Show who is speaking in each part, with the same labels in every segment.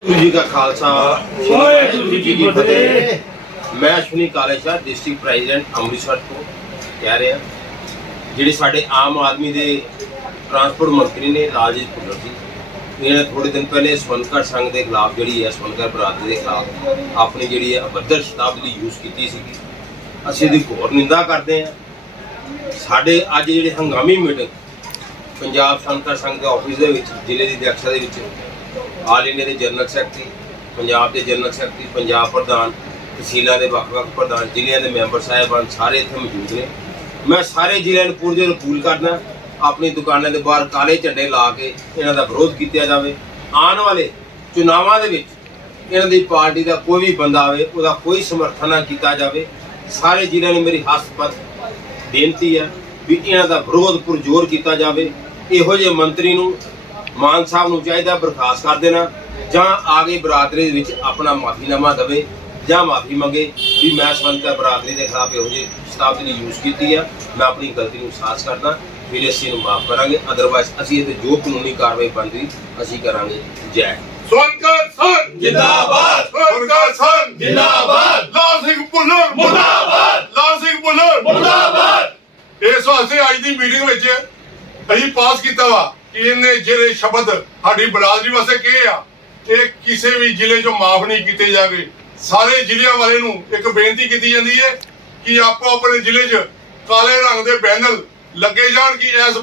Speaker 1: जी का खालसा वाहेगुरू जी की फतेह। मैं अश्विनी कालेशाह डिस्ट्रिक्ट प्रेजिडेंट अमृतसर तो कह रहा ਜਿਹੜੇ ਸਾਡੇ आम आदमी के ट्रांसपोर्ट मंत्री ने लालजीत भुल्लर जी इन्होंने थोड़े दिन पहले स्वनकर संघ के खिलाफ जी है स्वनकर बरादरी के खिलाफ अपनी जी अभद्र शब्द की यूज़ की सी। असीं इहदी घोर निंदा करते हैं। साडे अज जिहड़ी हंगामी मीटिंग पंजाब स्वनकर संघ के ऑफिस के जिले की अध्यक्षता के आल इंडिया के जनरल सैकटरी, पंजाब के जनरल सैकटरी, पंजाब प्रधान, तहसीलों के वक्-वक् प्रधान, जिले के मैंबर साहिबान सारे इत्थे मौजूद ने। मैं सारे जिले को पूरे अपील करना अपनी दुकानों के बाहर काले झंडे ला के इन्हों का विरोध किया जाए। आने वाले चुनावों के इन्हों की पार्टी का कोई भी बंदा आए उसका कोई समर्थन ना किया जाए। सारे जिले में मेरी हस्तपत बेनती है भी इन्हों का विरोध पुरजोर किया जाए। इहो जे मंत्री नूं मान साहब नूं चाहिए बर्खास्त कर देना जां आगे बरादरी विच अपना माफीनामा देवे जां माफ़ी मंगे भी मैं स्वतंत्र बरादरी के खिलाफ इहो जे शब्द की यूज़ की है। मैं अपनी गलती को एहसास करना फिर असीं माफ़ करांगे, अदरवाइज असीं इहते जो कानूनी कार्रवाई बनदी असीं करांगे। जय
Speaker 2: स्वनकर संघ जिंदाबाद, स्वनकर संघ जिंदाबाद, लाल सिंह भुल्लर मुर्दाबाद, लाल सिंह भुल्लर मुर्दाबाद। इस वास्ते अज की मीटिंग में असीं पास किया वा कि इन्हें जिहड़े शब्द साडी बरादरी वास्ते कहे आ ये किसी भी जिले चों माफ नहीं किए जाएंगे। सारे जिलियां वाले नूं एक बेनती की जाती है कि आपो अपने जिले च काले रंग के बैनर लगे जान कि इस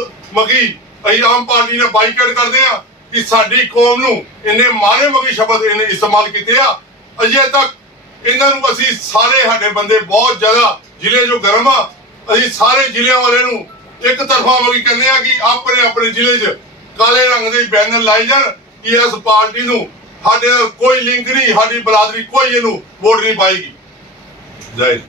Speaker 2: मगी असीं आम पार्टी ने बाईकाट करते हैं कि साडी कौम नूं इन्ने मारे मगी शब्द इन्हें इस्तेमाल किए आ। अजे तक इन्हां नूं असीं सारे साडे बंदे बहुत ज़्यादा जिले जो गर्म आ। असीं सारे जिलियां वाले नूं एक तरफा मगी कहने आ कि अपने अपने जिले च काले रंग के बैनर लाए जान कि इस पार्टी नूं साडे कोई लिंक नहीं, साडी बरादरी कोई इहनूं वोट नहीं पाएगी। जय